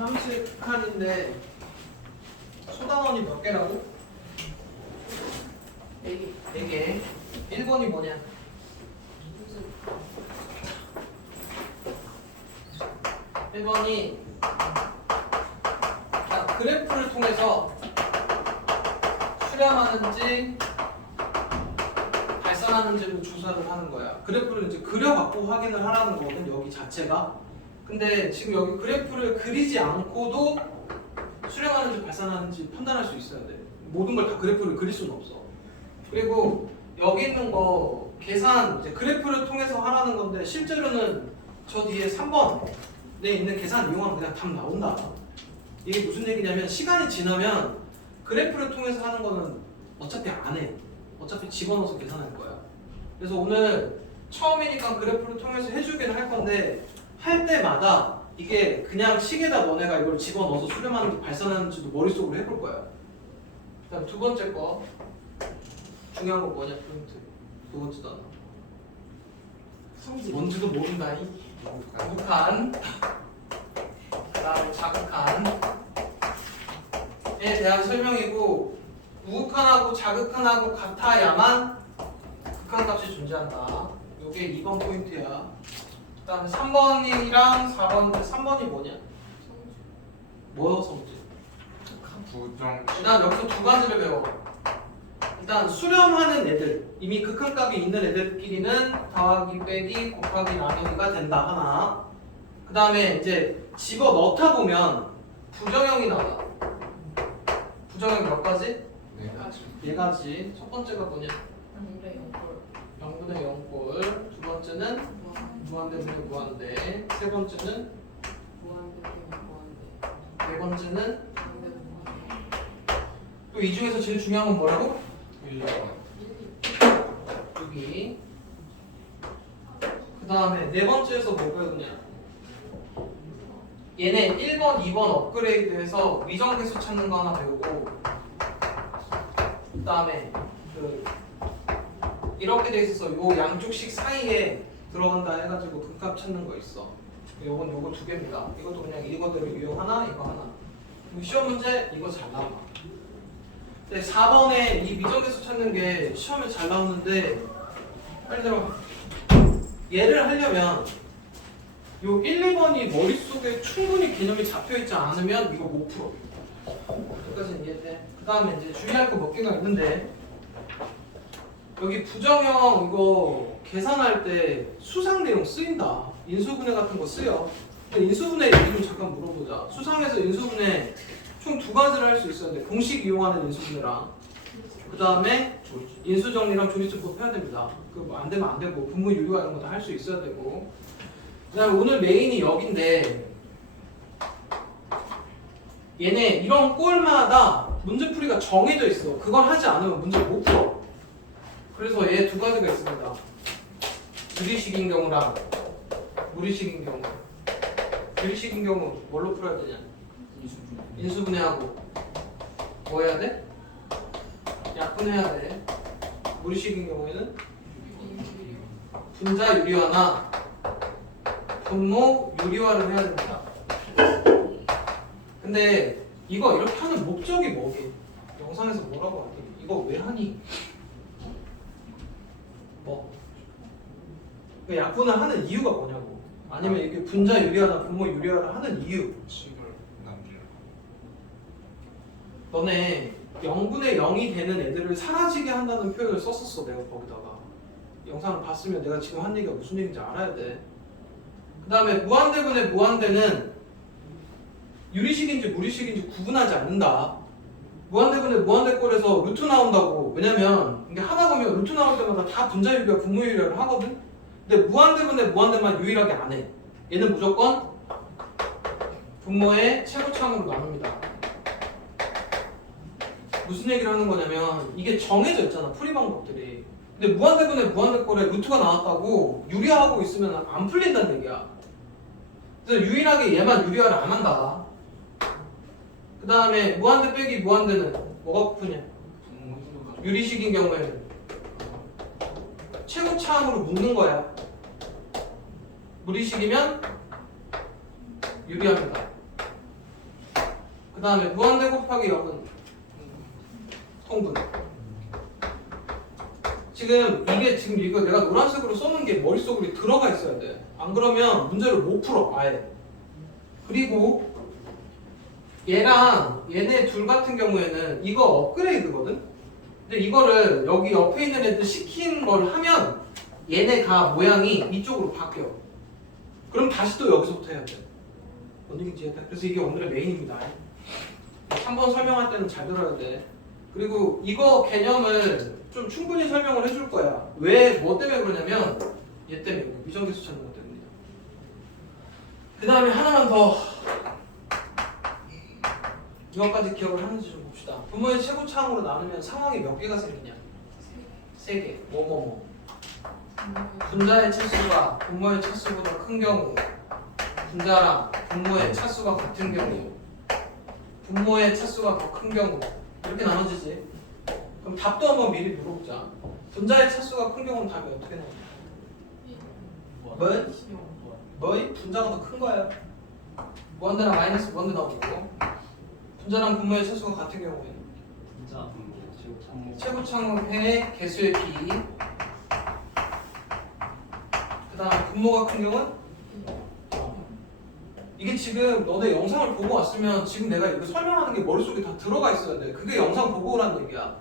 함수의 극한인데 소단원이 몇 개라고? 4개. 1번이 뭐냐? 1번이 그래프를 통해서 수렴하는지 발산하는지를 조사를 하는 거야. 그래프를 이제 그려갖고 확인을 하라는 거거든, 여기 자체가. 근데 지금 여기 그래프를 그리지 않고도 수렴하는지 발산하는지 판단할 수 있어야 돼. 모든 걸 다 그래프를 그릴 수는 없어. 그리고 여기 있는 거 계산, 이제 그래프를 통해서 하라는 건데 실제로는 저 뒤에 3번에 있는 계산 이용하면 그냥 답 나온다. 이게 무슨 얘기냐면 시간이 지나면 그래프를 통해서 하는 거는 어차피 안 해. 어차피 집어넣어서 계산할 거야. 그래서 오늘 처음이니까 그래프를 통해서 해주긴 할 건데 할 때마다 이게 그냥 식에다 너네가 이걸 집어넣어서 수렴하는지 발산하는지도 머릿속으로 해볼 거야. 그다음 두 번째 거 중요한 거 뭐냐, 포인트. 두 번째 단어 뭔지도 모른다니. 극한. 그다음 자극한에 대한 설명이고, 무극한하고 자극한하고 같아야만 극한값이 존재한다. 요게 2번 포인트야. 그 다음에 3번이랑 4번, 3번이 뭐냐? 뭐요, 성질? 부정. 일단 여기서 두 가지를 배워. 일단 수렴하는 애들, 이미 극한값이 있는 애들끼리는 더하기, 빼기, 곱하기, 나누기가 된다, 하나. 그 다음에 이제 집어넣다 보면 부정형이 나와. 부정형 몇 가지? 네 가지. 첫 번째가 뭐냐? 0분의 0꼴. 두 번째는 무한대분의 무한대. 세 번째는 네 번째는 또 이 중에서 제일 중요한 건 뭐라고? 6이. 그 다음에 네 번째에서 뭐 배우냐? 얘네 1번, 2번 업그레이드해서 위정계수 찾는 거 하나 배우고, 그 다음에 이렇게 돼 있어서 요 양쪽식 사이에 들어간다 해가지고 극값 찾는 거 있어. 요거 두 개입니다. 이것도 그냥 이거대로 이거 하나, 이거 하나. 시험 문제 이거 잘 나와. 근데 4번에 이 미정계수 찾는 게 시험에 잘 나오는데, 빨리 들어. 얘를 하려면 요 1, 2번이 머릿속에 충분히 개념이 잡혀있지 않으면 이거 못 풀어. 여기까지는 이해돼. 그 다음에 이제 주의할 거 몇 개가 있는데, 여기 부정형 이거 계산할 때 수상 내용 쓰인다. 인수분해 같은 거 쓰여. 근데 인수분해 얘기 좀 잠깐 물어보자. 수상에서 인수분해 총 두 가지를 할 수 있었는데, 공식 이용하는 인수분해랑 그 다음에 인수정리랑 조리수법 해야 됩니다. 그 안 되면 안 되고, 분모 유효화 이런 거 다 할 수 있어야 되고. 그 다음에 오늘 메인이 여기인데, 얘네 이런 꼴마다 문제풀이가 정해져 있어. 그걸 하지 않으면 문제 못 풀어. 그래서 얘 두 가지가 있습니다. 유리식인 경우랑 무리식인 경우. 유리식인 경우 뭘로 풀어야 되냐? 인수분해하고 뭐 해야 돼? 약분해야 돼. 무리식인 경우에는 분자 유리화나 분모 유리화를 해야 됩니다. 근데 이거 이렇게 하는 목적이 뭐게? 영상에서 뭐라고 하더니 이거 왜 하니? 뭐? 그 약분을 하는 이유가 뭐냐고. 아니면 이게 분자 유리화나 분모 유리화를 하는 이유. 식을 남기려. 너네 0분의 0이 되는 애들을 사라지게 한다는 표현을 썼었어. 내가 거기다가 영상을 봤으면 내가 지금 한 얘기가 무슨 얘기인지 알아야 돼. 그 다음에 무한대분의 무한대는 유리식인지 무리식인지 구분하지 않는다. 무한대분의 무한대꼴에서 루트 나온다고. 왜냐면 이게 하다 보면 루트 나올 때마다 다 분자 유리화 분모 유리화를 하거든. 근데 무한대분의 무한대만 유일하게 안 해. 얘는 무조건 분모의 최고차항으로 나눕니다. 무슨 얘기를 하는 거냐면 이게 정해져 있잖아, 풀이 방법들이. 근데 무한대분의 무한대꼴에 루트가 나왔다고 유리화하고 있으면 안 풀린다는 얘기야. 그래서 유일하게 얘만 유리화를 안 한다. 그 다음에 무한대 빼기 무한대는 뭐가 푸냐? 유리식인 경우에는 최고차항으로 묶는 거야. 무리식이면 유리합니다. 그 다음에 무한대 곱하기 0은 통분. 지금 이거 내가 노란색으로 써놓은 게 머릿속으로 들어가 있어야 돼. 안 그러면 문제를 못 풀어 아예. 그리고 얘랑 얘네 둘 같은 경우에는 이거 업그레이드거든? 근데 이거를 여기 옆에 있는 애들 시킨 걸 하면 얘네가 모양이 이쪽으로 바뀌어. 그럼 다시 또 여기서부터 해야 돼. 뭔 얘기인지 이해돼? 그래서 이게 오늘의 메인입니다. 3번 설명할 때는 잘 들어야 돼. 그리고 이거 개념을 좀 충분히 설명을 해줄 거야. 왜, 뭐 때문에 그러냐면 얘 때문에 미정계수 찾는 것 때문이야. 그 다음에 하나만 더 이것까지 기억을 하는지 좀 봅시다. 분모의 최고차항으로 나누면 상황이 몇 개가 생기냐? 3개. 뭐뭐뭐. 분자의 차수가 분모의 차수보다 큰 경우, 분자랑 분모의 차수가 같은 경우, 분모의 차수가 더 큰 경우, 이렇게 나눠지지. 그럼 답도 한번 미리 물어보자. 분자의 차수가 큰 경우는 답이 어떻게 나오냐? 뭐이? 분자가 더 큰 거야. 무한대랑 마이너스 무한대 나오고, 분자랑 분모의 차수가 같은 경우에는 최고차항의 개수의 비, 그 다음 분모가 큰 경우는 이게 지금 너네 영상을 보고 왔으면 지금 내가 이거 설명하는 게 머릿속에 다 들어가 있어야 돼. 그게 영상 보고 오라는 얘기야.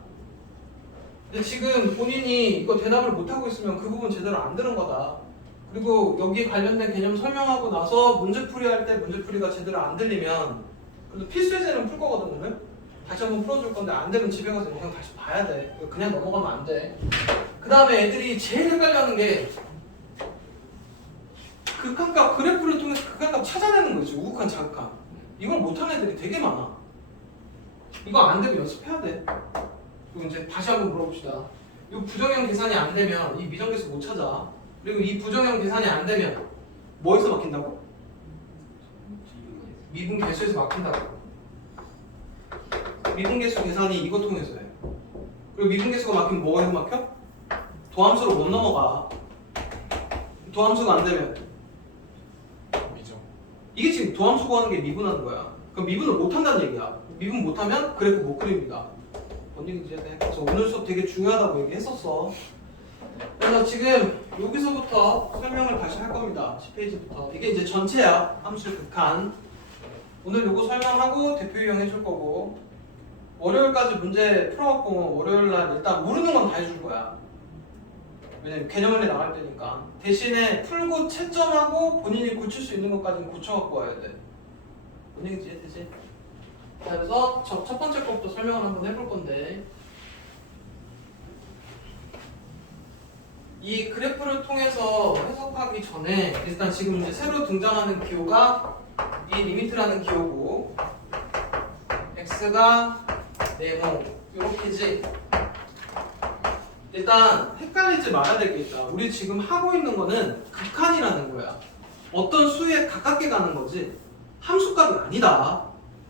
근데 지금 본인이 이거 대답을 못하고 있으면 그 부분 제대로 안 들은 거다. 그리고 여기 관련된 개념 설명하고 나서 문제풀이 할 때 문제풀이가 제대로 안 들리면 그래도 필수예제는 풀 거거든 오늘. 다시 한번 풀어줄 건데 안 되면 집에 가서 영상 다시 봐야 돼. 그냥 넘어가면 안 돼. 그 다음에 애들이 제일 헷갈려하는 게 극한값 그래프를 통해서 극한값 찾아내는 거지. 우극한 자극한. 이걸 못하는 애들이 되게 많아. 이거 안 되면 연습해야 돼. 그리고 이제 다시 한번 물어봅시다. 이 부정형 계산이 안 되면 이 미정계수 못 찾아. 그리고 이 부정형 계산이 안 되면 뭐에서 막힌다고? 미분계수에서 막힌다고. 미분계수 계산이 이거 통해서 해. 그리고 미분계수가 막히면 뭐에서 막혀? 도함수로 못 넘어가. 도함수가 안 되면 이게 지금 도함수 구하는 게 미분하는 거야. 그럼 미분을 못한다는 얘기야. 미분 못하면 그래프 못 그립니다. 뭔 얘기인지 이해돼? 그래서 오늘 수업 되게 중요하다고 얘기했었어. 그래서 지금 여기서부터 설명을 다시 할 겁니다. 10페이지부터. 이게 이제 전체야. 함수의 극한. 오늘 요거 설명하고 대표 유형 해줄 거고, 월요일까지 문제 풀어갖고 월요일날 일단 모르는 건 다 해줄 거야. 왜냐면 개념원에 나갈 때니까. 대신에 풀고 채점하고 본인이 고칠 수 있는 것까지는 고쳐갖고 와야 돼. 뭔 얘기인지 이해되지? 자, 그래서 첫 번째 것부터 설명을 한번 해볼 건데, 이 그래프를 통해서 해석하기 전에 일단 지금 이제 새로 등장하는 기호가 이 리미트라는 기호고, x가 네모 이렇게지. 일단 헷갈리지 말아야 될 게 있다. 우리 지금 하고 있는 거는 극한이라는 거야. 어떤 수에 가깝게 가는 거지 함수값이 아니다.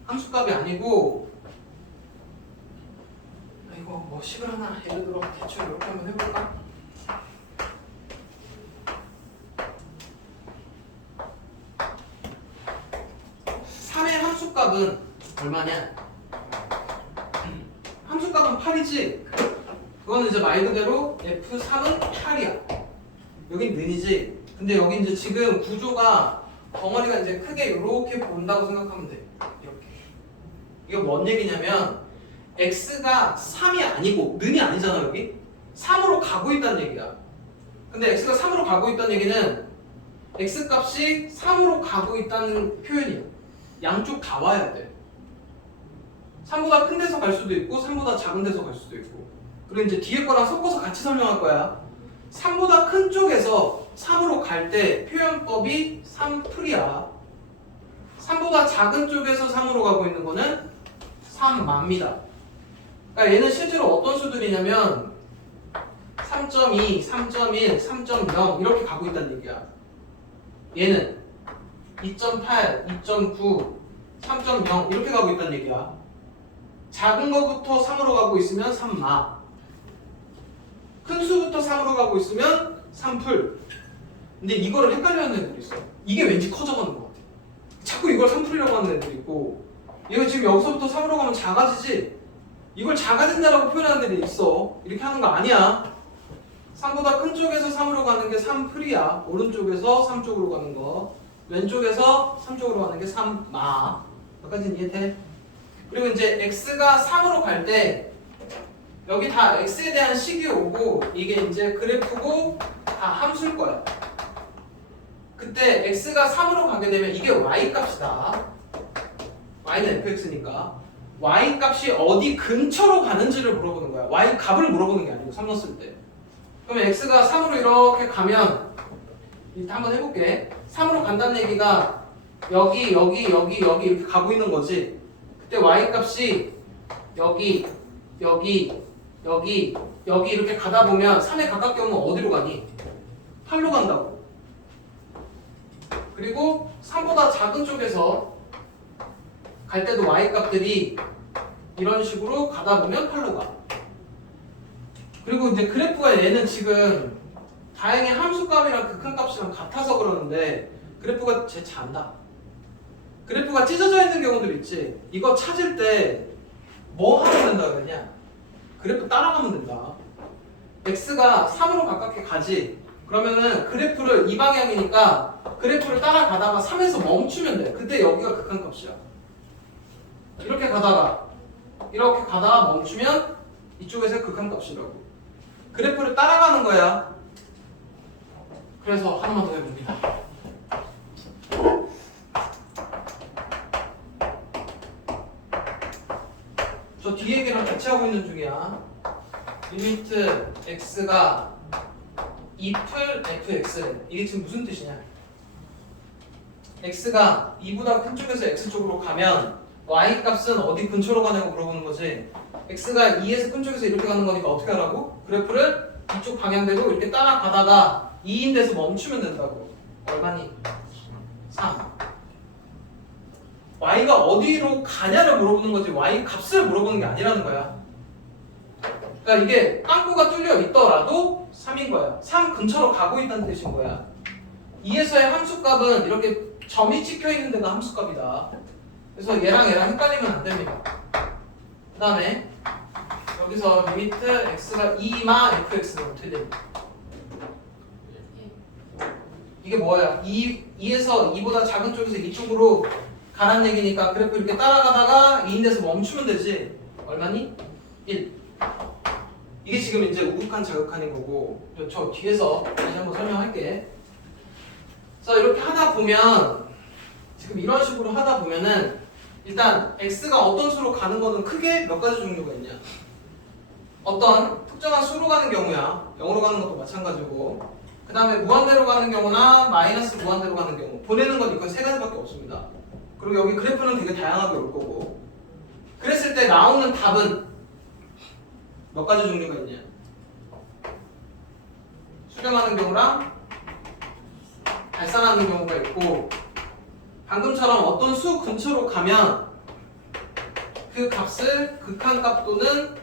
함수값이 아니고, 이거 뭐 식을 하나 예를 들어 대충 이렇게 한번 해볼까? 함수값은 얼마냐? 함수값은 8이지? 그거는 이제 말 그대로 F3은 8이야. 여긴 는이지? 근데 여기 이제 지금 구조가 덩어리가 이제 크게 이렇게 본다고 생각하면 돼. 이렇게. 이거 뭔 얘기냐면 X가 3이 아니고 는이 아니잖아 여기? 3으로 가고 있다는 얘기야. 근데 X가 3으로 가고 있다는 얘기는 X값이 3으로 가고 있다는 표현이야. 양쪽 다 와야 돼. 3보다 큰 데서 갈 수도 있고 3보다 작은 데서 갈 수도 있고. 그리고 이제 뒤에 거랑 섞어서 같이 설명할 거야. 3보다 큰 쪽에서 3으로 갈 때 표현법이 3풀이야. 3보다 작은 쪽에서 3으로 가고 있는 거는 3마입니다. 그러니까 얘는 실제로 어떤 수들이냐면 3.2, 3.1, 3.0 이렇게 가고 있다는 얘기야. 얘는 2.8, 2.9, 3.0 이렇게 가고 있다는 얘기야. 작은 거부터 3으로 가고 있으면 3마, 큰 수부터 3으로 가고 있으면 3풀. 근데 이거를 헷갈려하는 애들이 있어. 이게 왠지 커져가는 것 같아. 자꾸 이걸 3풀이라고 하는 애들이 있고, 이거 지금 여기서부터 3으로 가면 작아지지? 이걸 작아진다라고 표현하는 데도 있어. 이렇게 하는 거 아니야. 3보다 큰 쪽에서 3으로 가는 게 3풀이야. 오른쪽에서 3 쪽으로 가는 거. 왼쪽에서 3 쪽으로 가는 게 3마. 여기까지는 이해돼? 그리고 이제 x가 3으로 갈 때 여기 다 x에 대한 식이 오고 이게 이제 그래프고 다 함수일 거야. 그때 x가 3으로 가게 되면 이게 y 값이다. y는 fx니까 y 값이 어디 근처로 가는지를 물어보는 거야. y 값을 물어보는 게 아니고 3 넣었을 때. 그러면 x가 3으로 이렇게 가면 일단 한번 해볼게. 3으로 간다는 얘기가 여기 이렇게 가고 있는 거지. 그때 y 값이 여기 이렇게 가다 보면 3에 가깝게 오면 어디로 가니? 8로 간다고. 그리고 3보다 작은 쪽에서 갈 때도 y 값들이 이런 식으로 가다 보면 8로 가. 그리고 이제 그래프가 얘는 지금 다행히 함수값이랑 극한값이랑 같아서 그러는데 그래프가 쟤 잔다. 그래프가 찢어져 있는 경우들 있지. 이거 찾을 때 뭐 하면 된다 그러냐? 그래프 따라가면 된다. x가 3으로 가깝게 가지. 그러면은 그래프를 이 방향이니까 그래프를 따라가다가 3에서 멈추면 돼. 그때 여기가 극한값이야. 이렇게 가다가 멈추면 이쪽에서 극한값이라고. 그래프를 따라가는 거야. 그래서 하나만 더 해봅니다. 저 뒤에 얘기랑 같이 하고 있는 중이야. 리미트 x가 2풀 fx래. 이게 지금 무슨 뜻이냐? x가 2보다 큰 쪽에서 x 쪽으로 가면 y 값은 어디 근처로 가냐고 물어보는 거지. x가 2에서 큰 쪽에서 이렇게 가는 거니까 어떻게 하라고? 그래프를 이쪽 방향대로 이렇게 따라가다가 2인 데서 멈추면 된다고. 얼마니? 3. y가 어디로 가냐를 물어보는 거지 y 값을 물어보는 게 아니라는 거야. 그러니까 이게 빵꾸가 뚫려 있더라도 3인 거야. 3 근처로 가고 있다는 뜻인 거야. 2에서의 함수값은 이렇게 점이 찍혀 있는 데가 함수값이다. 그래서 얘랑 헷갈리면 안 됩니다. 그 다음에 여기서 리미트 x가 2마 fx는 어떻게 됩니까? 이게 뭐야? 2에서 2보다 작은 쪽에서 이쪽으로 가란 얘기니까 그래프 이렇게 따라가다가 2인 데서 멈추면 되지. 얼마니? 1. 이게 지금 이제 우극한 자극한인 거고 저 뒤에서 다시 한번 설명할게. 그래서 이렇게 하다 보면 지금 이런 식으로 하다 보면은 일단 x가 어떤 수로 가는 거는 크게 몇 가지 종류가 있냐. 어떤 특정한 수로 가는 경우야. 0으로 가는 것도 마찬가지고 그 다음에 무한대로 가는 경우나 마이너스 무한대로 가는 경우 보내는 건 이거 세 가지밖에 없습니다. 그리고 여기 그래프는 되게 다양하게 올 거고 그랬을 때 나오는 답은 몇 가지 종류가 있냐. 수렴하는 경우랑 발산하는 경우가 있고 방금처럼 어떤 수 근처로 가면 그 값을 극한값 또는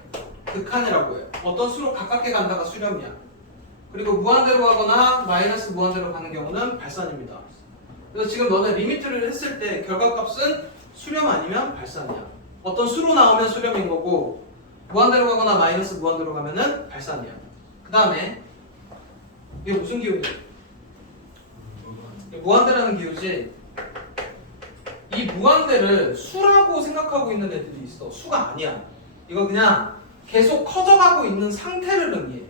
극한이라고 해요. 어떤 수로 가깝게 간다가 수렴이야. 그리고 무한대로 가거나 마이너스 무한대로 가는 경우는 발산입니다. 그래서 지금 너네 리미트를 했을 때 결과값은 수렴 아니면 발산이야. 어떤 수로 나오면 수렴인 거고 무한대로 가거나 마이너스 무한대로 가면은 발산이야. 그 다음에 이게 무슨 기호냐? 무한대라는 기호지. 이 무한대를 수라고 생각하고 있는 애들이 있어. 수가 아니야. 이거 그냥 계속 커져가고 있는 상태를 의미해.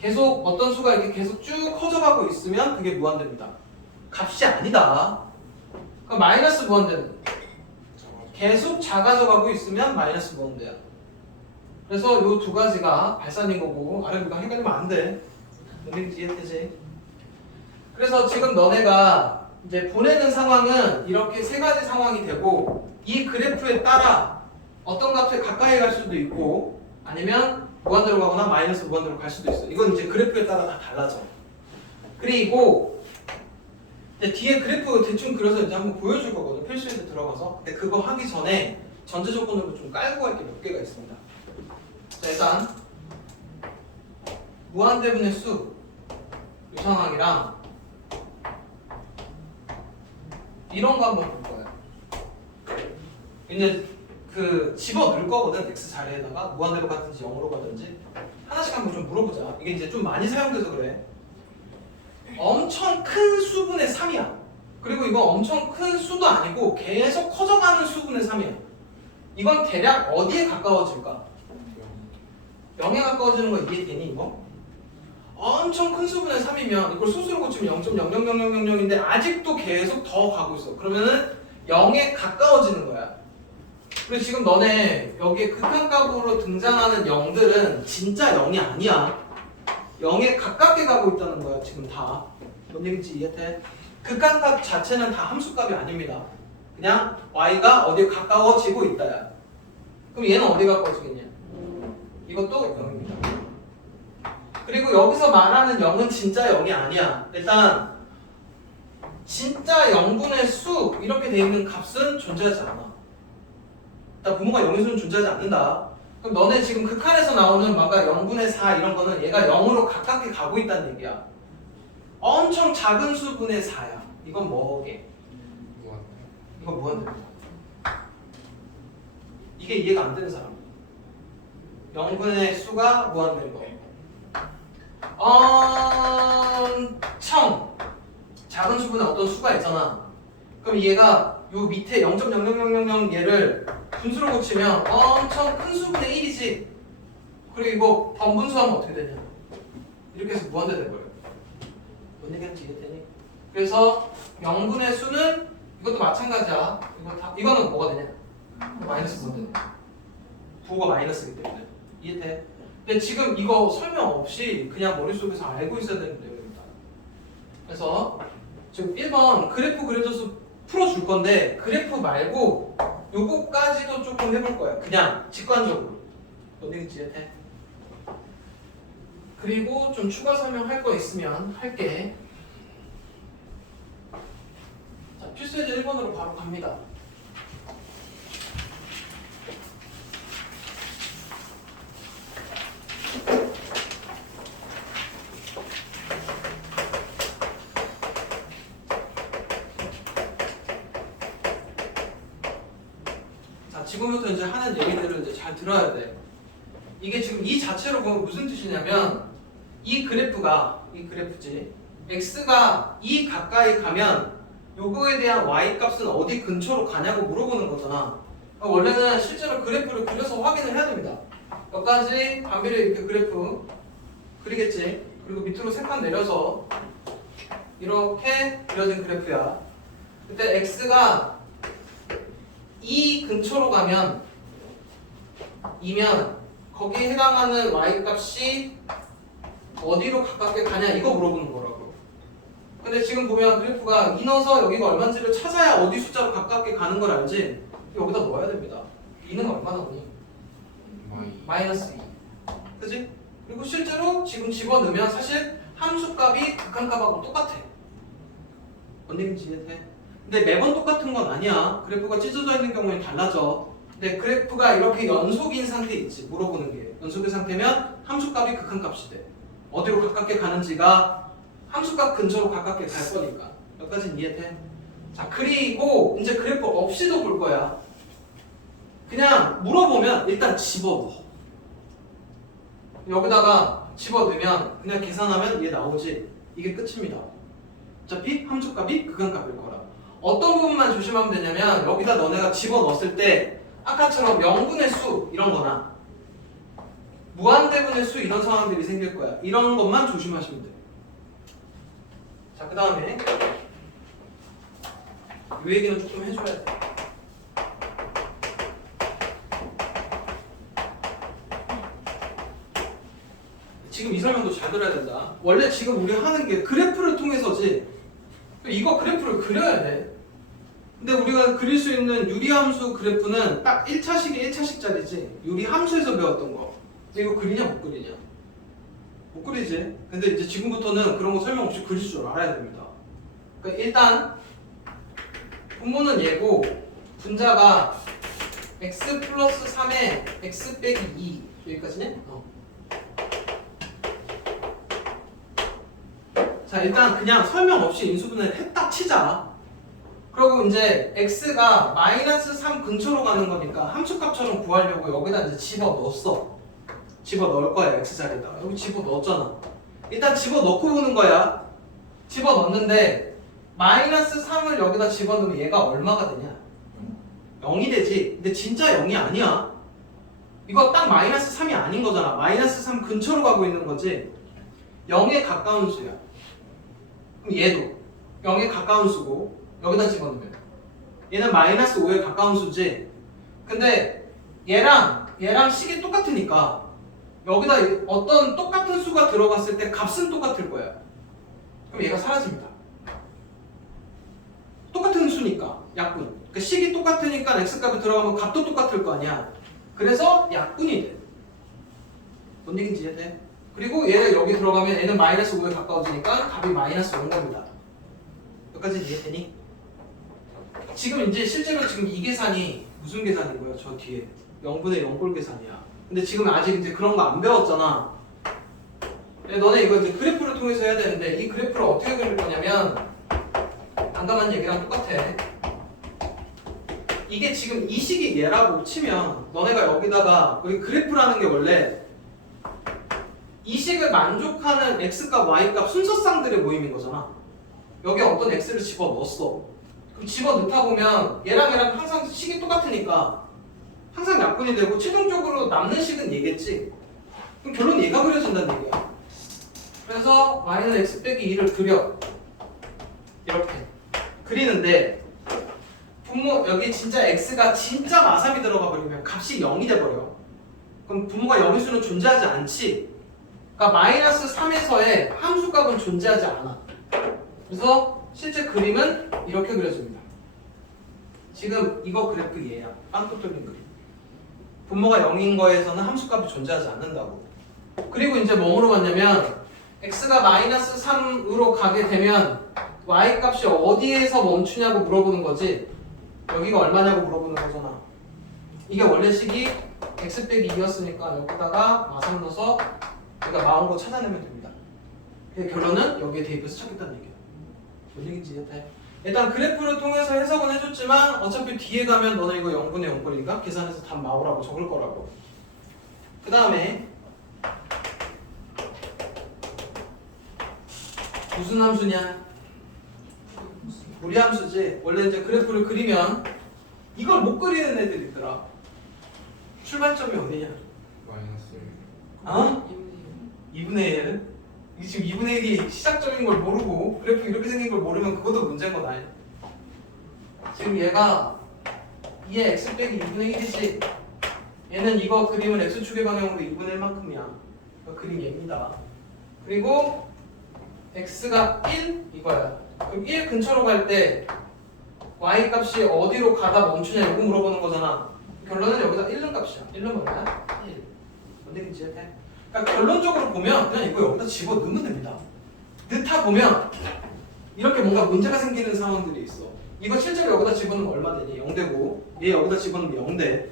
계속 어떤 수가 이렇게 계속 쭉 커져가고 있으면 그게 무한대입니다. 값이 아니다. 그럼 마이너스 무한대는 계속 작아져가고 있으면 마이너스 무한대야. 그래서 이 두 가지가 발산인 거고 아래 누가 헷갈리면 안 돼. 너네들 이해되지? 그래서 지금 너네가 이제 보내는 상황은 이렇게 세 가지 상황이 되고 이 그래프에 따라 어떤 값에 가까이 갈 수도 있고 아니면 무한대로 가거나 마이너스 무한대로 갈 수도 있어. 이건 이제 그래프에 따라 다 달라져. 그리고 이제 뒤에 그래프 대충 그려서 이제 한번 보여줄 거거든. 필수에서 들어가서. 근데 그거 하기 전에 전제 조건으로 좀 깔고 갈 게 몇 개가 있습니다. 자, 일단 무한대분의 수 이 상황이랑 이런 거 한번 볼 거예요. 이제 그 집어 넣을 거거든. x 자리에다가 무한대로 가든지 0으로 가든지 하나씩 한번 좀 물어보자. 이게 이제 좀 많이 사용돼서 그래. 엄청 큰 수분의 3이야. 그리고 이거 엄청 큰 수도 아니고 계속 커져가는 수분의 3이야. 이건 대략 어디에 가까워질까? 0에 가까워지는 거 이해되니 이거? 엄청 큰 수분의 3이면 이걸 수수로 고치면 0.00000인데 아직도 계속 더 가고 있어. 그러면은 0에 가까워지는 거야. 그리고 지금 너네 여기에 극한값으로 등장하는 0들은 진짜 0이 아니야. 0에 가깝게 가고 있다는 거야 지금 다. 뭔 얘기인지 이해돼? 극한값 자체는 다 함수값이 아닙니다. 그냥 y가 어디에 가까워지고 있다야. 그럼 얘는 어디 가까워지겠냐? 이것도 0입니다. 그리고 여기서 말하는 0은 진짜 0이 아니야. 일단 진짜 0분의 수 이렇게 돼 있는 값은 존재하지 않아. 일단 부모가 0의 수는 존재하지 않는다. 그럼 너네 지금 극한에서 나오는 뭔가 0분의 4 이런 거는 얘가 0으로 가깝게 가고 있다는 얘기야. 엄청 작은 수분의 4야. 이건 뭐게? 무한대. 이거 무한대입니다. 이게 이해가 안 되는 사람. 0분의 수가 무한대인 거. 엄청 작은 수분에 어떤 수가 있잖아. 그럼 얘가 요 밑에 0.00000 얘를 분수로 고치면 엄청 큰 수분의 1이지. 그리고 이거 번분수하면 어떻게 되냐? 이렇게 해서 무한대 된 거예요. 뭔 얘기인지 이해되니? 그래서 0분의 수는 이것도 마찬가지야. 이거는 뭐가 되냐? 마이너스 무한대. 부호가 마이너스이기 때문에 이해돼? 근데 지금 이거 설명 없이 그냥 머릿속에서 알고 있어야 되는 내용입니다. 그래서 지금 1번 그래프 그려줘서 풀어줄 건데 그래프 말고 요거까지도 조금 해볼 거야. 그냥 직관적으로. 뭔 얘기인지 이해돼? 그리고 좀 추가 설명할 거 있으면 할게. 자, 필수예제 1번으로 바로 갑니다. 자, 지금부터 이제 하는 얘기들을 이제 잘 들어야 돼. 이게 지금 이 자체로 보면 무슨 뜻이냐면 이 그래프지. x가 2 가까이 가면 요거에 대한 y 값은 어디 근처로 가냐고 물어보는 거잖아. 원래는 실제로 그래프를 그려서 확인을 해야 됩니다. 몇 가지 반비례 이렇게 그래프 그리겠지. 그리고 밑으로 색감 내려서 이렇게 그려진 그래프야. 그때 x가 2 근처로 가면 2면 거기에 해당하는 y 값이 어디로 가깝게 가냐 이거 물어보는 거라고. 근데 지금 보면 그래프가 2 넣어서 여기가 얼마인지를 찾아야 어디 숫자로 가깝게 가는 걸 알지. 여기다 넣어야 됩니다. 2는 얼마 나오니? 마이너스 2. 그지? 그리고 실제로 지금 집어넣으면 사실 함수값이 극한값하고 똑같아. 뭔 얘기인지 이해돼? 근데 매번 똑같은 건 아니야. 그래프가 찢어져 있는 경우에 달라져. 근데 그래프가 이렇게 연속인 상태에 있지. 물어보는 게. 연속인 상태면 함수값이 극한값이 돼. 어디로 가깝게 가는지가 함수값 근처로 가깝게 갈 거니까. 여기까지는 이해돼? 자, 그리고 이제 그래프 없이도 볼 거야. 그냥 물어보면 일단 집어넣어. 여기다가 집어넣으면 그냥 계산하면 얘 나오지. 이게 끝입니다. 어차피 함수값이 극한값일 거라. 어떤 부분만 조심하면 되냐면 여기다 너네가 집어넣었을 때 아까처럼 0분의 수 이런 거나 무한대분의 수 이런 상황들이 생길 거야. 이런 것만 조심하시면 돼. 자, 그 다음에 이 얘기는 조금 해줘야 돼. 지금 이 설명도 잘 들어야 된다. 원래 지금 우리 하는 게 그래프를 통해서지. 이거 그래프를 그려야 돼. 근데 우리가 그릴 수 있는 유리함수 그래프는 딱 1차식에 1차식짜리지. 유리함수에서 배웠던 거. 이거 그리냐 못 그리냐? 못 그리지. 근데 이제 지금부터는 그런 거 설명 없이 그릴 줄 알아야 됩니다. 그러니까 일단 분모는 얘고 분자가 x 플러스 3에 x 빼기 2 여기까지네? 자, 일단 그냥 설명 없이 인수분해를 했다 치자. 그리고 이제 x가 마이너스 3 근처로 가는 거니까 함수값처럼 구하려고 여기다 이제 집어넣었어. 집어넣을 거야 x 자리에다가. 여기 집어넣었잖아. 일단 집어넣고 보는 거야. 집어넣는데 마이너스 3을 여기다 집어넣으면 얘가 얼마가 되냐? 0이 되지. 근데 진짜 0이 아니야. 이거 딱 마이너스 3이 아닌 거잖아. 마이너스 3 근처로 가고 있는 거지. 0에 가까운 수야. 그럼 얘도 0에 가까운 수고 여기다 집어넣으면 얘는 마이너스 5에 가까운 수지. 근데 얘랑 식이 똑같으니까 여기다 어떤 똑같은 수가 들어갔을 때 값은 똑같을 거야. 그럼 얘가 사라집니다. 똑같은 수니까 약분. 그러니까 식이 똑같으니까 x값이 들어가면 값도 똑같을 거 아니야. 그래서 약분이 돼. 뭔 얘기인지 이해돼? 그리고 얘가 여기 들어가면 얘는 마이너스 5에 가까워지니까 값이 마이너스 5인 겁니다. 여기까지 이해되니? 지금 이제 실제로 지금 이 계산이 무슨 계산인 거야? 저 뒤에 0분의 0꼴 계산이야. 근데 지금 아직 이제 그런 거 안 배웠잖아. 너네 이거 이제 그래프를 통해서 해야 되는데 이 그래프를 어떻게 그릴 거냐면 방금 얘기랑 똑같아. 이게 지금 이 식이 얘라고 치면 너네가 여기다가 여기 그래프라는 게 원래 이 식을 만족하는 x값, y값 순서쌍들의 모임인 거잖아. 여기 어떤 x를 집어넣었어. 그럼 집어넣다 보면 얘랑 항상 식이 똑같으니까 항상 약분이 되고 최종적으로 남는 식은 얘겠지. 그럼 결론 얘가 그려진다는 얘기야. 그래서 y는 x 빼기 2를 그려. 이렇게 그리는데 분모 여기 진짜 x가 진짜 마삼이 들어가 버리면 값이 0이 돼버려. 그럼 분모가 0일 수는 존재하지 않지. 그러니까 마이너스 3에서의 함수값은 존재하지 않아. 그래서 실제 그림은 이렇게 그려집니다. 지금 이거 그래프 얘야. 빵꾸 뚫린 그림. 분모가 0인 거에서는 함수값이 존재하지 않는다고. 그리고 이제 뭐로 갔냐면 x가 마이너스 3으로 가게 되면 y값이 어디에서 멈추냐고 물어보는 거지. 여기가 얼마냐고 물어보는 거잖아. 이게 원래 식이 x 빼기 2였으니까 여기다가 마삼 넣어서 우리가 나온 거 찾아내면 됩니다. 결론은 여기에 대입해서 찾겠다는 얘기야. 뭔 얘기인지 이해돼? 일단 그래프를 통해서 해석은 해줬지만 어차피 뒤에 가면 너네 이거 0분의 0꼴이니까 계산해서 답 나오라고 적을 거라고. 그 다음에 무슨 함수냐? 무리함수지. 원래 이제 그래프를 그리면 이걸 못 그리는 애들이 있더라. 출발점이 어디냐? 마이너스 1. 어? 2분의 1? 이게 지금 2분의 1이 시작점인 걸 모르고 그래프 이렇게 생긴 걸 모르면 그것도 문제인 건 아니야. 지금 얘가 2의 x 빼기 2분의 1이지. 얘는 이거 그림은 x축의 방향으로 2분의 1만큼이야. 그림 얘입니다. 그리고 x가 1 이거야. 그럼 1 근처로 갈 때 y 값이 어디로 가다 멈추냐 이거 물어보는 거잖아. 결론은 여기다 1는 값이야. 1는 뭐냐? 1. 뭔 얘기인지 이해돼? 그러니까 결론적으로 보면 그냥 이거 여기다 집어넣으면 됩니다. 넣다 보면 이렇게 뭔가 문제가 생기는 상황들이 있어. 이거 실제로 여기다 집어넣으면 얼마 되니? 0 되고 얘 여기다 집어넣으면 0 돼.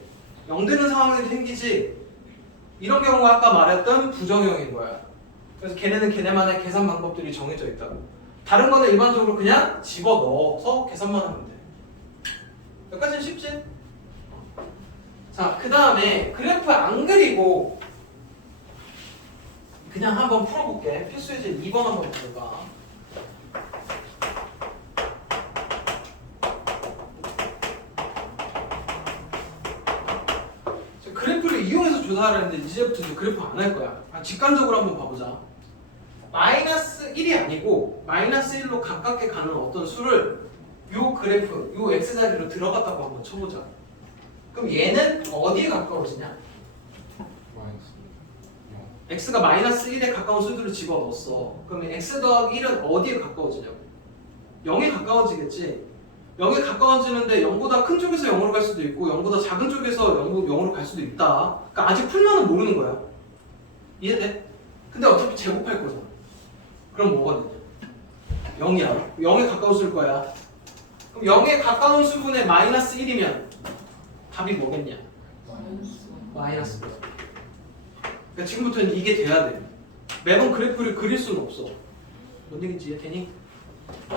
0 되는 상황이 생기지. 이런 경우가 아까 말했던 부정형인 거야. 그래서 걔네는 걔네만의 계산 방법들이 정해져 있다고. 다른 거는 일반적으로 그냥 집어넣어서 계산만 하면 돼. 여기까지는 쉽지? 자, 그 다음에 그래프 안 그리고 그냥 한번 풀어볼게. 필수예제 2번 한번 볼까? 그래프를 이용해서 조사를 했는데 이제부터 이제 그래프 안 할 거야. 직관적으로 한번 봐보자. 마이너스 1이 아니고 마이너스 1로 가깝게 가는 어떤 수를 요 그래프, 요 x자리로 들어갔다고 한번 쳐보자. 그럼 얘는 어디에 가까워지냐? 마이너스 0. x가 마이너스 1에 가까운 수들을 집어넣었어. 그러면 x 더하기 1은 어디에 가까워지냐고? 0에 가까워지겠지. 0에 가까워지는데 0보다 큰 쪽에서 0으로 갈 수도 있고 0보다 작은 쪽에서 0으로 갈 수도 있다. 그러니까 아직 풀면은 모르는 거야. 이해돼? 근데 어차피 제곱할 거잖아. 그럼 뭐가 되냐? 0이야. 0에 가까웠을 거야. 그럼 0에 가까운 수분의 마이너스 1이면 답이 뭐겠냐? 마이너스. 그러니까 지금부터는 이게 돼야 돼. 매번 그래프를 그릴 수는 없어. 뭔 얘기인지 이해되니?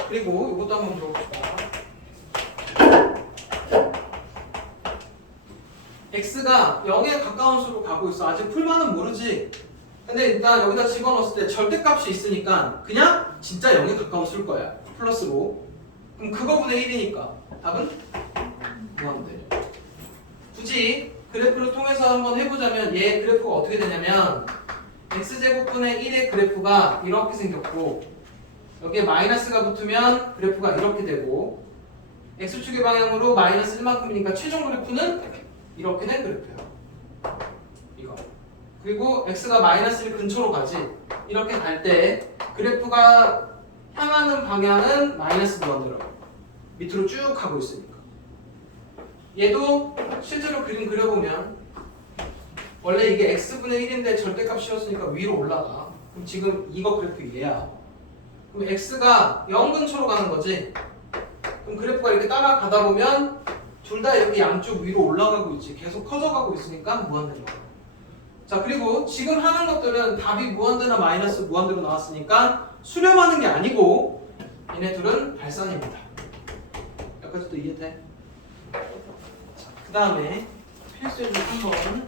그리고 이것도 한번 들어봅시다. x가 0에 가까운 수로 가고 있어. 아직 풀만은 모르지. 근데 일단 여기다 집어넣었을 때 절대값이 있으니까 그냥 진짜 0에 가까운 수일 거야. 플러스로. 그럼 그거분의 1이니까 답은 무한대. 굳이 그래프를 통해서 한번 해보자면 얘 그래프가 어떻게 되냐면 x제곱분의 1의 그래프가 이렇게 생겼고 여기에 마이너스가 붙으면 그래프가 이렇게 되고 x축의 방향으로 마이너스 1만큼이니까 최종 그래프는 이렇게 된 그래프야. 이거. 그리고 x가 마이너스 1 근처로 가지. 이렇게 갈 때 그래프가 향하는 방향은 마이너스 무한대로 밑으로 쭉 가고 있으니까. 얘도 실제로 그림 그려보면 원래 이게 x분의 1인데 절대값이었으니까 위로 올라가. 그럼 지금 이거 그래프 얘야. 그럼 x가 0 근처로 가는 거지. 그럼 그래프가 이렇게 따라가다 보면 둘 다 이렇게 양쪽 위로 올라가고 있지. 계속 커져가고 있으니까 무한대로. 자, 그리고 지금 하는 것들은 답이 무한대나 마이너스 무한대로 나왔으니까 수렴하는 게 아니고 얘네 둘은 발산입니다. 여기까지도 이해돼? 자, 그 다음에 필수의 중 3번.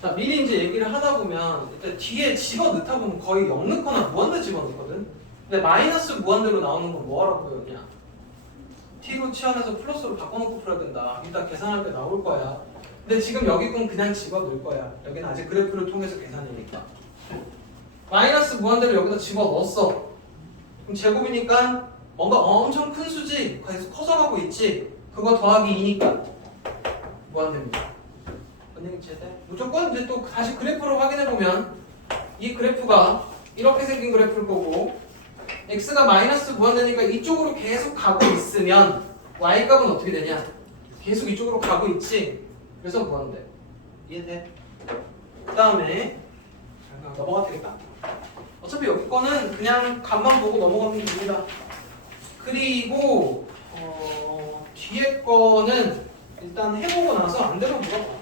자, 미리 이제 얘기를 하다 보면 일단 뒤에 집어 넣다 보면 거의 0 넣거나 무한대 집어 넣거든. 근데 마이너스 무한대로 나오는 건 뭐하라고 배웠냐? t로 치환해서 플러스로 바꿔놓고 풀어야 된다. 이따 계산할 때 나올 거야. 근데 지금 여기 건 그냥 집어 넣을 거야. 여기는 아직 그래프를 통해서 계산이니까. 마이너스 무한대로 여기다 집어 넣었어. 그럼 제곱이니까 뭔가 엄청 큰 수지. 계속 커져가고 있지. 그거 더하기 2니까 무한대입니다. 무조건 이제 또 다시 그래프로 확인해 보면 이 그래프가 이렇게 생긴 그래프일 거고 x가 마이너스 무한대니까 이쪽으로 계속 가고 있으면 y 값은 어떻게 되냐? 계속 이쪽으로 가고 있지. 그래서 무한대. 이해돼? 그 다음에 넘어가도 되겠다. 어차피 여기 거는 그냥 값만 보고 넘어가면 됩니다. 그리고 뒤에 거는 일단 해보고 나서 안 되면 물어봐.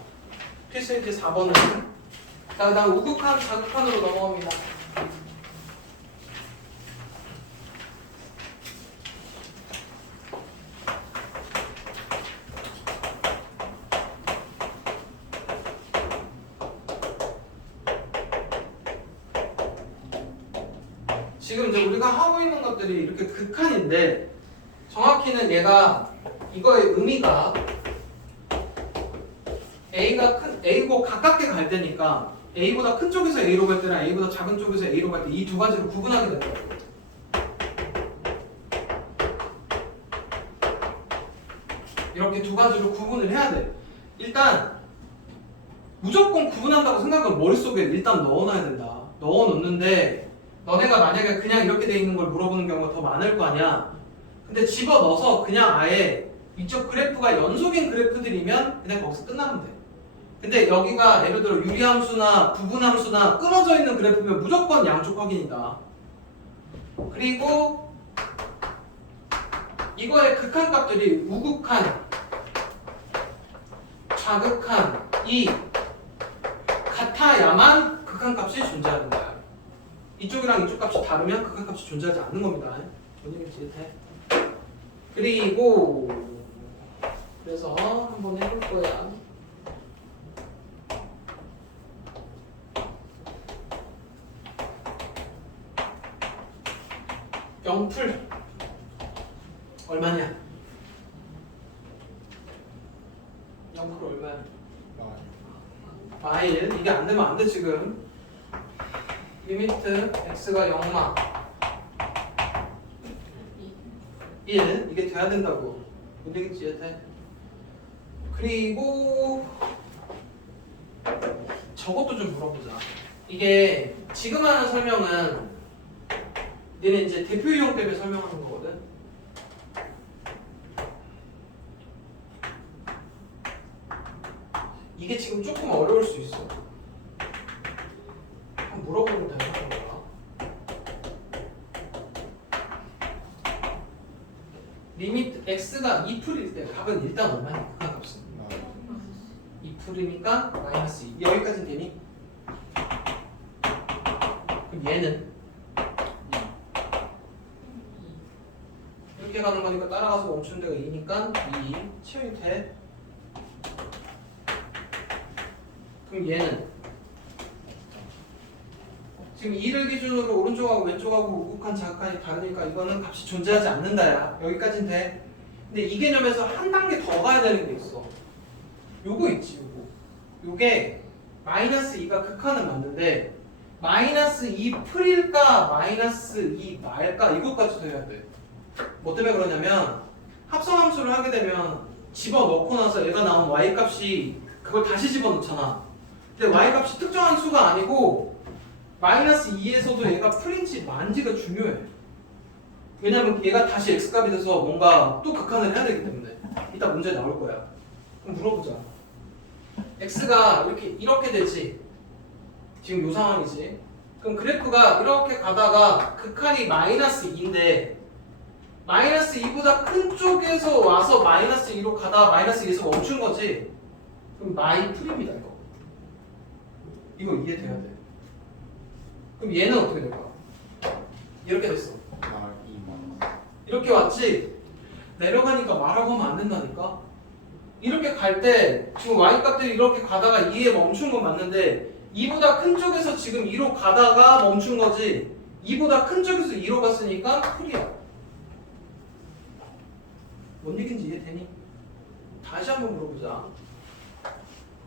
필수이지 4번은. 자, 그다음 우극한 자극한으로 넘어갑니다. 지금 이제 우리가 하고 있는 것들이 이렇게 극한인데 정확히는 얘가 이거의 의미가 A고 가깝게 갈 때니까 A보다 큰 쪽에서 A로 갈 때랑 A보다 작은 쪽에서 A로 갈 때 이 두 가지를 구분하게 된다고. 이렇게 두 가지로 구분을 해야 돼. 일단 무조건 구분한다고 생각을 머릿속에 일단 넣어놔야 된다. 넣어놓는데 너네가 만약에 그냥 이렇게 돼 있는 걸 물어보는 경우가 더 많을 거 아니야. 근데 집어넣어서 그냥 아예 이쪽 그래프가 연속인 그래프들이면 그냥 거기서 끝나면 돼. 근데 여기가 예를 들어 유리함수나 부분함수나 끊어져 있는 그래프면 무조건 양쪽 확인이다. 그리고 이거의 극한값들이 우극한, 좌극한이 같아야만 극한값이 존재하는 거야. 이쪽이랑 이쪽 값이 다르면 극한값이 존재하지 않는 겁니다. 뭔 얘기인지 이해돼? 그리고 그래서 한번 해볼 거야. 영풀 얼마냐? 영풀 얼마야? 마일. 이게 안 되면 안 돼 지금. 리미트 x가 0마 1 이게 돼야 된다고. 뭔 얘기인지 이해돼? 그리고 저것도 좀 물어보자. 이게 지금 하는 설명은 얘는 이제 대표 이용 때문에 설명하는 거거든. 이게 지금 조금 어려울 수 있어. 한번 물어보면 되는 거야. 리미트 x가 2풀일 때 값은 일단 얼마냐? 그 값은 2풀이니까 마이너스 2. 여기까지는 되니? 그럼 얘는 이렇게 가는 거니까 따라가서 멈추는 데가 2니까 2 채용이 돼. 그럼 얘는 지금 2를 기준으로 오른쪽하고 왼쪽하고 우극한 자극한이 다르니까 이거는 값이 존재하지 않는다야. 여기까지는 돼. 근데 이 개념에서 한 단계 더 가야 되는 게 있어. 요거 있지, 요거. 요게 마이너스 2가 극한은 맞는데 마이너스 2 풀일까 마이너스 2 말까 이것까지도 해야 돼. 뭐 때문에 그러냐면 합성함수를 하게 되면 집어넣고 나서 얘가 나온 y값이 그걸 다시 집어넣잖아. 근데 y값이 특정한 수가 아니고 마이너스 2에서도 얘가 풀인지 만지가 중요해. 왜냐면 얘가 다시 x값이 돼서 뭔가 또 극한을 해야 되기 때문에. 이따 문제 나올 거야. 그럼 물어보자. x가 이렇게 되지. 지금 이 상황이지. 그럼 그래프가 이렇게 가다가 극한이 마이너스 2인데 마이너스 2보다 큰 쪽에서 와서 마이너스 2로 가다가 마이너스 2에서 멈춘 거지. 그럼 마이 풀입니다 이거. 이거 이해돼야 돼. 그럼 얘는 어떻게 될까? 이렇게 됐어. 이렇게 왔지? 내려가니까 말하고 하면 안 된다니까? 이렇게 갈 때 지금 y값들이 이렇게 가다가 2에 멈춘 건 맞는데 2보다 큰 쪽에서 지금 2로 가다가 멈춘 거지 2보다 큰 쪽에서 2로 갔으니까 풀이야. 뭔 얘기인지 이해되니? 다시 한번 물어보자.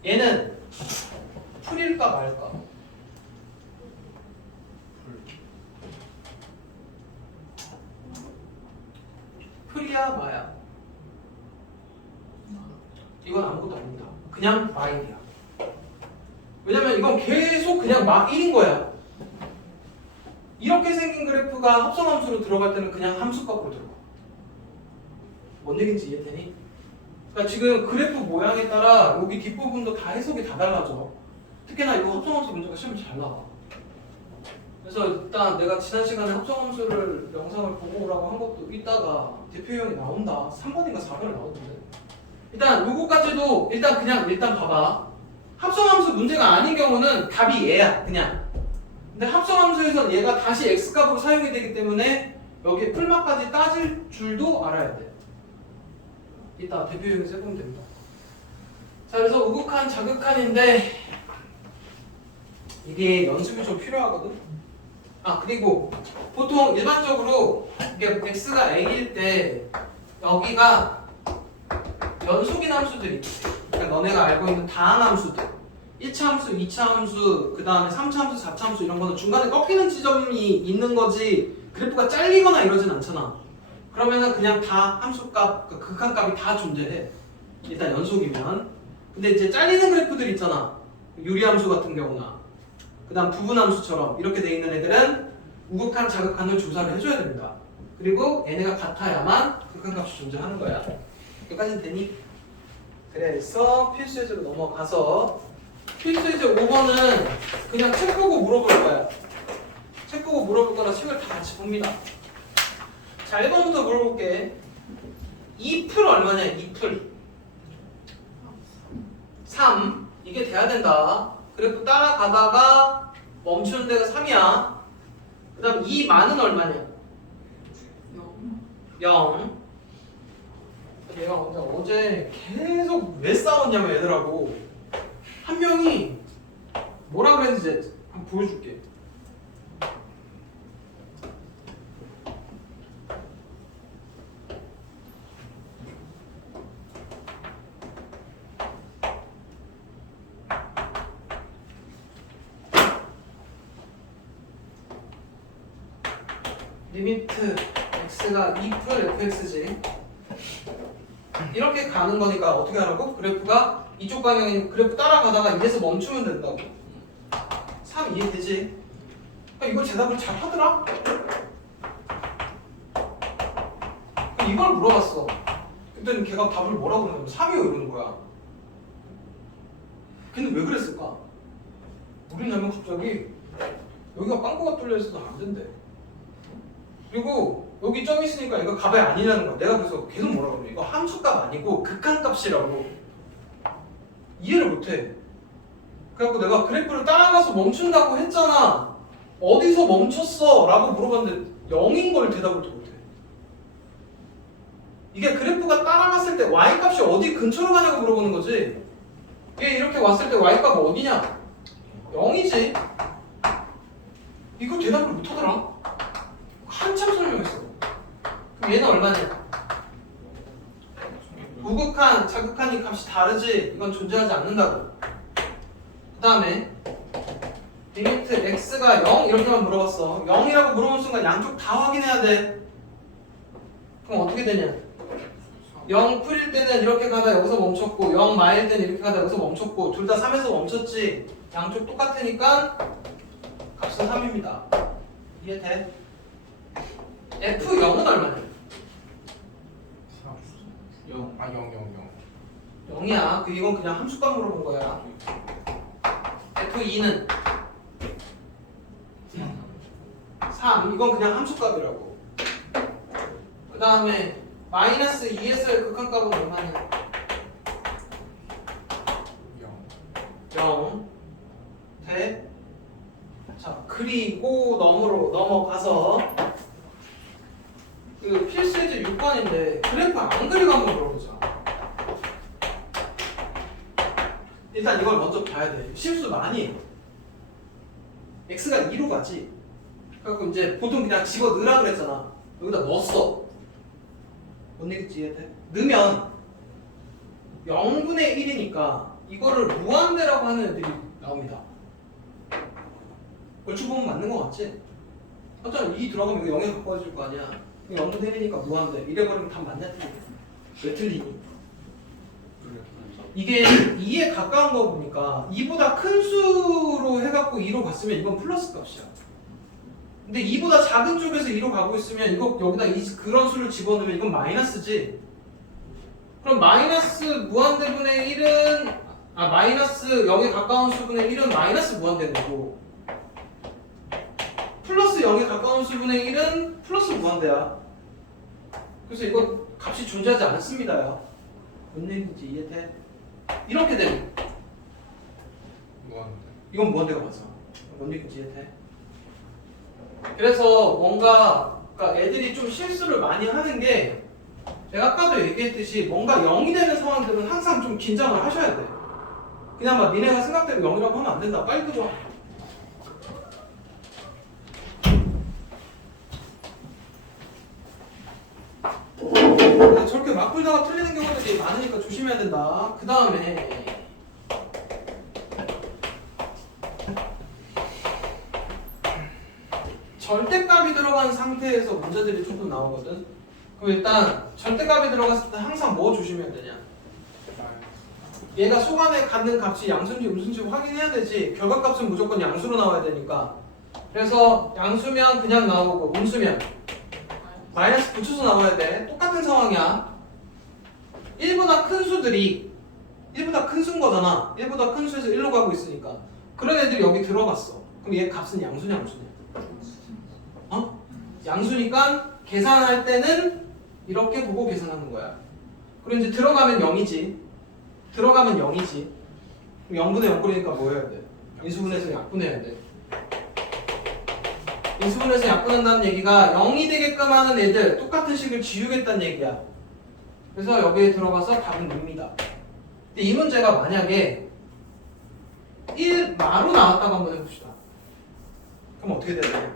얘는 풀일까 말까? 풀이야 마야? 이건 아무것도 아닙니다. 그냥 마일이야. 왜냐면 이건 계속 그냥 막 1인 거야. 이렇게 생긴 그래프가 합성함수로 들어갈 때는 그냥 함수값으로 들어가. 뭔 얘기인지 이해되니? 그러니까 지금 그래프 모양에 따라 여기 뒷부분도 다 해석이 다 달라져. 특히나 이거 합성함수 문제가 시험에 잘 나와. 그래서 일단 내가 지난 시간에 합성함수를 영상을 보고 오라고 한 것도 이따가 대표형이 나온다. 3번인가 4번에 나오던데. 일단 요거까지도 일단 봐봐. 합성함수 문제가 아닌 경우는 답이 얘야 그냥. 근데 합성함수에서 얘가 다시 x값으로 사용이 되기 때문에 여기 풀마까지 따질 줄도 알아야 돼. 이따 대표형에서 해보면 됩니다. 자, 그래서 우극한 자극한인데 이게 연습이 좀 필요하거든. 그리고 보통 일반적으로 이게 x가 a일 때 여기가 연속인 함수들이 있지. 그러니까 너네가 알고 있는 다항 함수들 1차 함수, 2차 함수, 그 다음에 3차 함수, 4차 함수 이런 거는 중간에 꺾이는 지점이 있는 거지 그래프가 잘리거나 이러진 않잖아. 그러면은 그냥 다 함수값, 그 극한값이 다 존재해. 일단 연속이면. 근데 이제 잘리는 그래프들 있잖아. 유리함수 같은 경우나 그 다음 부분함수처럼 이렇게 돼 있는 애들은 우극한 자극한을 조사를 해줘야 됩니다. 그리고 얘네가 같아야만 극한값이 존재하는 거야. 여기까지는 되니? 그래서 필수예제로 넘어가서 필수예제 5번은 그냥 책 보고 물어볼 거야. 책 보고 물어볼 거라 책을 다 같이 봅니다. 자, 1번부터 물어볼게. 2풀 얼마냐? 2풀 3. 이게 돼야 된다. 그래프 따라가다가 멈추는 데가 3이야. 그 다음 2만은 얼마냐? 0. 얘가 어제 계속 왜 싸웠냐면 얘들하고 한 명이 뭐라 그랬는지 한번 보여줄게. 리미트 x가 2풀 fx지. 이렇게 가는 거니까 어떻게 하라고? 그래프가 이쪽 방향이 그래프 따라가다가 이래서 멈추면 된다고. 3 이해되지? 이걸 대답을 잘 하더라? 이걸 물어봤어. 그때는 걔가 답을 뭐라고 그러냐면 3이요 이러는 거야. 걔는 왜 그랬을까? 모르냐면 갑자기 여기가 빵꾸가 뚫려 있어서 안 된대. 그리고 여기 점 있으니까 이거 값이 아니라는 거야. 내가 그래서 계속 뭐라고 그래? 이거 함수값 아니고 극한값이라고. 이해를 못해. 그래갖고 내가 그래프를 따라가서 멈춘다고 했잖아. 어디서 멈췄어? 라고 물어봤는데 0인 걸 대답을 또 못해. 이게 그래프가 따라갔을 때 y값이 어디 근처로 가냐고 물어보는 거지. 얘 이렇게 왔을 때 y값 어디냐? 0이지. 이거 대답을 못하더라. 한참 설명했어. 그럼 얘는 얼마냐? 우극한, 자극한이 값이 다르지. 이건 존재하지 않는다고. 그 다음에 리미트 x가 0 이렇게만 물어봤어. 0이라고 물어본 순간 양쪽 다 확인해야 돼. 그럼 어떻게 되냐? 0 풀일 때는 이렇게 가다 여기서 멈췄고 0 마일 때는 이렇게 가다 여기서 멈췄고 둘 다 3에서 멈췄지. 양쪽 똑같으니까 값은 3입니다. 이해돼? F0은 얼마냐? 0. 아 0, 0, 0. 0이야. 이건 그냥 함수값 물어본 거야. F2는 3. 이건 그냥 함수값이라고. 그 다음에 마이너스 2S의 극한값은 얼마냐? 0. 0. 돼? 자, 그리고 넘어가서 그 필수예제 6번인데 그래프 안 그리고 한번 물어보자. 일단 이걸 먼저 봐야 돼. 실수 많이 해. x가 2로 가지. 그래갖고 이제 보통 그냥 집어 넣으라 그랬잖아. 여기다 넣었어. 뭔 얘기지 이해돼? 넣으면 0분의 1이니까 이거를 무한대라고 하는 애들이 나옵니다. 얼추 보면 맞는 거 같지? 어차피 2 들어가면 이거 0에 가까워질 거 아니야. 0분의 1이니까 무한대. 이래버리면 답 맞냐 틀리냐? 왜 틀리니? 이게 2에 가까운 거 보니까 2보다 큰 수로 해갖고 2로 갔으면 이건 플러스 값이야. 근데 2보다 작은 쪽에서 2로 가고 있으면 이거 여기다 그런 수를 집어넣으면 이건 마이너스지. 그럼 마이너스 무한대분의 1은 마이너스 0에 가까운 수분의 1은 마이너스 무한대인 거고 플러스 0에 가까운 수분의 1은 플러스 무한대야. 그래서 이거 값이 존재하지 않습니다요. 뭔 얘기인지 이해돼? 이렇게 되면 무한대. 이건 무한대가 맞아. 뭔 얘기인지 이해돼? 그래서 뭔가 그러니까 애들이 좀 실수를 많이 하는 게 제가 아까도 얘기했듯이 뭔가 0이 되는 상황들은 항상 좀 긴장을 하셔야 돼. 그냥 막 니네가 생각대로 0이라고 하면 안 된다. 빨리 들어. 저렇게 막 풀다가 틀리는 경우들이 많으니까 조심해야 된다. 그 다음에 절대값이 들어간 상태에서 문제들이 조금 나오거든. 그럼 일단 절대값이 들어갔을 때 항상 뭐 조심해야 되냐? 얘가 속안에 갖는 값이 양수인지 음수인지 확인해야 되지. 결과값은 무조건 양수로 나와야 되니까. 그래서 양수면 그냥 나오고 음수면 마이너스 붙여서 나와야 돼. 똑같은 상황이야. 1보다 큰 수들이 1보다 큰 수인 거잖아. 1보다 큰 수에서 1로 가고 있으니까. 그런 애들이 여기 들어갔어. 그럼 얘 값은 양수냐 음수냐? 양수니까 계산할 때는 이렇게 보고 계산하는 거야. 그리고 이제 들어가면 0이지. 들어가면 0이지. 그럼 0분의 0꼴이니까 뭐 해야 돼? 인수분해서 약분해야 돼. 인수분해서 약분한다는 얘기가 0이 되게끔 하는 애들 똑같은 식을 지우겠다는 얘기야. 그래서 여기에 들어가서 답은 6입니다. 근데 이 문제가 만약에 1마로 나왔다고 한번 해봅시다. 그럼 어떻게 돼야 돼?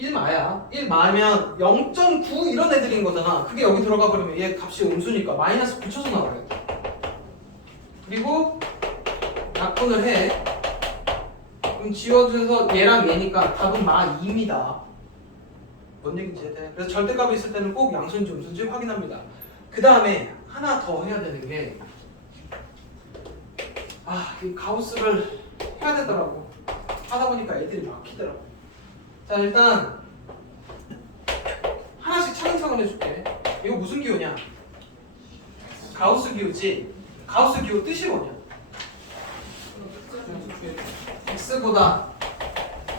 1마야. 1마면 0.9 이런 애들인 거잖아. 그게 여기 들어가 버리면 얘 값이 음수니까 마이너스 붙여서 나와야 돼. 그리고 약분을 해. 그럼 지워져서 얘랑 얘니까 답은 마 2입니다. 뭔 얘기인지 해야 그래서 절대값이 있을 때는 꼭 양수인지 음수인지 확인합니다. 그 다음에 하나 더 해야 되는 게 이 가우스를 해야 되더라고. 하다 보니까 애들이 막히더라고. 자, 일단 하나씩 차근차근 해줄게. 이거 무슨 기호냐? 가우스 기호지. 가우스 기호 뜻이 뭐냐? x보다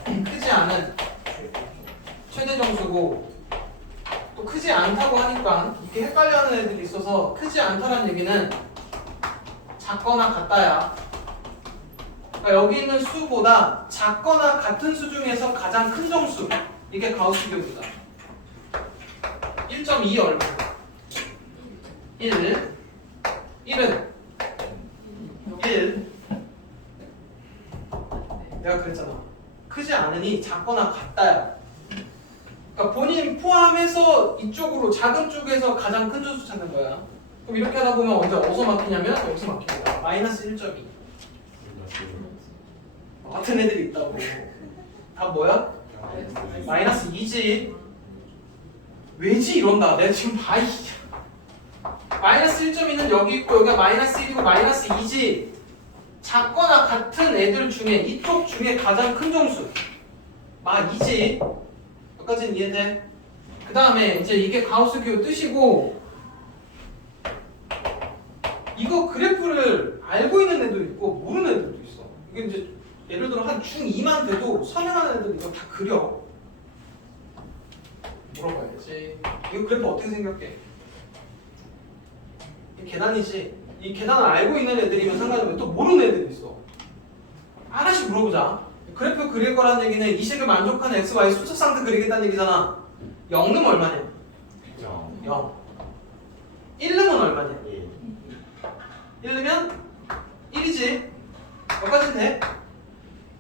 크지 않은 최대 정수고 또 크지 않다고 하니까 이렇게 헷갈려하는 애들이 있어서 크지 않다는 얘기는 작거나 같다야. 그러니까 여기 있는 수보다 작거나 같은 수 중에서 가장 큰 정수, 이게 가우스 기호입니다. 1.2 얼마? 1. 1은 1. 내가 그랬잖아. 크지 않으니 작거나 같다야. 그러니까 본인 포함해서 이쪽으로 작은 쪽에서 가장 큰 조수 찾는 거야. 그럼 이렇게 하다 보면 언제 어디서 막히냐면 여기서 막힙니다. 마이너스 1.2. 같은 애들이 있다고. 다 뭐야? 마이너스 2지. 왜지 이런다. 내가 지금 봐. 마이너스 1.2는 여기 있고 여기가 마이너스 1이고 마이너스 2지. 작거나 같은 애들 중에 이쪽 중에 가장 큰 정수 마 2지. 여기까지는 이해돼? 그 다음에 이제 이게 가우스 기호 뜻이고 이거 그래프를 알고 있는 애도 있고 모르는 애들도 있어. 이게 이제 예를 들어 한 중2만 돼도 선행하는 애들 이거 다 그려. 물어봐야지. 이거 그래프 어떻게 생각해? 이 계단이지. 이 계단을 알고 있는 애들이면 상관없는데 또 모르는 애들이 있어. 하나씩 물어보자. 그래프 그릴 거라는 얘기는 이 식을 만족하는 x, y 수적 상태 그리겠다는 얘기잖아. 0는 얼마냐? 0. 1는 얼마냐? 1면 1이지. 여기까지는 돼.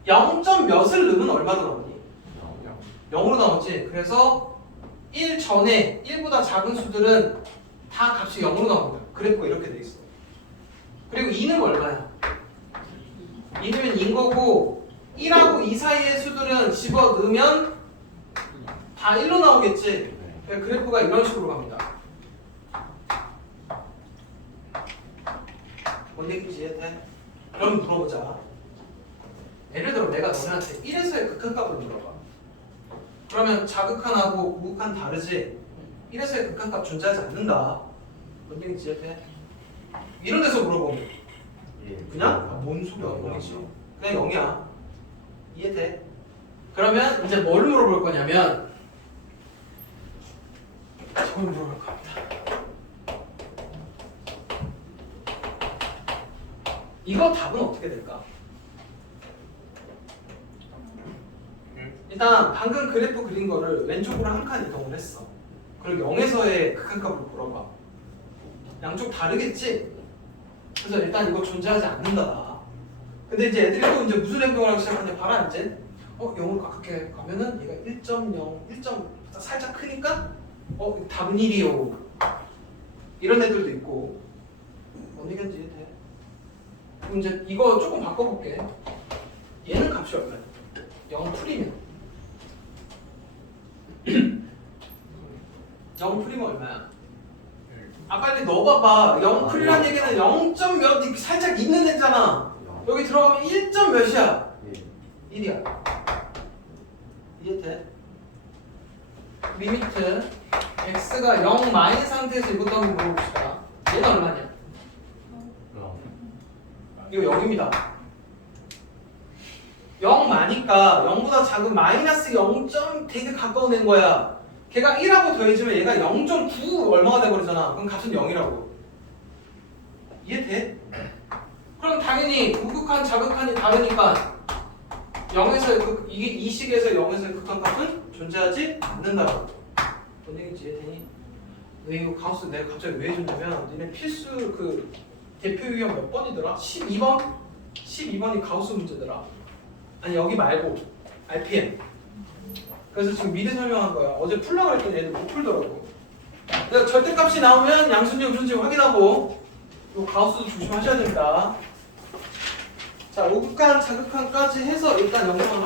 0점 몇을 넣으면 얼마 들어가니? 0으로 나오지. 그래서 1 전에 1보다 작은 수들은 다 값이 0으로 나옵니다. 그래프가 이렇게 돼 있어. 그리고 2는 얼마야? 2는 2인 거고 1하고 2 사이의 수들은 집어 넣으면 다 1로 나오겠지. 그러니까 그래프가 이런 식으로 갑니다. 뭔 얘기인지 이해돼? 그럼 물어보자. 예를 들어 내가 너네한테 1에서의 극한값을 물어봐. 그러면 자극한하고 우극한 다르지? 1에서의 극한값 존재하지 않는다. 뭔 얘기인지 이해돼? 이런 데서 물어보면 그냥? 뭔 소리야? 0이지. 그냥 0이야. 이해돼? 그러면 이제 뭘 물어볼 거냐면 저걸 물어볼 겁니다. 이거 답은 어떻게 될까? 일단 방금 그래프 그린 거를 왼쪽으로 한 칸 이동을 했어. 그리고 0에서의 극한값을 물어봐. 양쪽 다르겠지? 그래서 일단 이거 존재하지 않는다. 근데 이제 애들이 또 이제 무슨 행동을 하기 시작하냐 봐라 이제. 0으로 가깝게 가면은 얘가 1.0, 1점 살짝 크니까 답은 1이요. 이런 애들도 있고. 뭔 얘기인지 이해돼? 그럼 이제 이거 조금 바꿔볼게. 얘는 값이 얼마야? 0 풀이면 0 풀이면 얼마야? 아 빨리 넣어봐봐. 0 풀이라는 얘기는 0점 몇 이렇게 살짝 있는 애잖아. 여기 들어가면 1점 몇이야? 1이야. 이해돼? 리미트 x가 0 마이너스 상태에서 이것도 한번 물어봅시다. 얘는 얼마냐? 이거 0입니다. 0 마니까 0보다 작은 마이너스 0점 되게 가까운 애인 거야. 걔가 1하고 더해지면 얘가 0.9 얼마가 돼버리잖아. 그럼 값은 0이라고. 이해돼? 그럼 당연히 우극한 자극한이 다르니까 0에서 이게 이 식에서 0에서의 극한값은 존재하지 않는다고. 뭔 얘기인지 이해되니? 너 이거 가우스 내가 갑자기 왜 해줬냐면 니네 필수 그 대표 유형 몇 번이더라? 12번? 12번이 가우스 문제더라. 아니 여기 말고 RPM. 그래서 지금 미리 설명한 거야. 어제 풀려고 했더니 애들 못 풀더라고. 그래서 절대값이 나오면 양수인지 음수인지 확인하고 요 가우스도 조심하셔야 됩니다. 자, 우극한, 자극한까지 해서 일단 영상을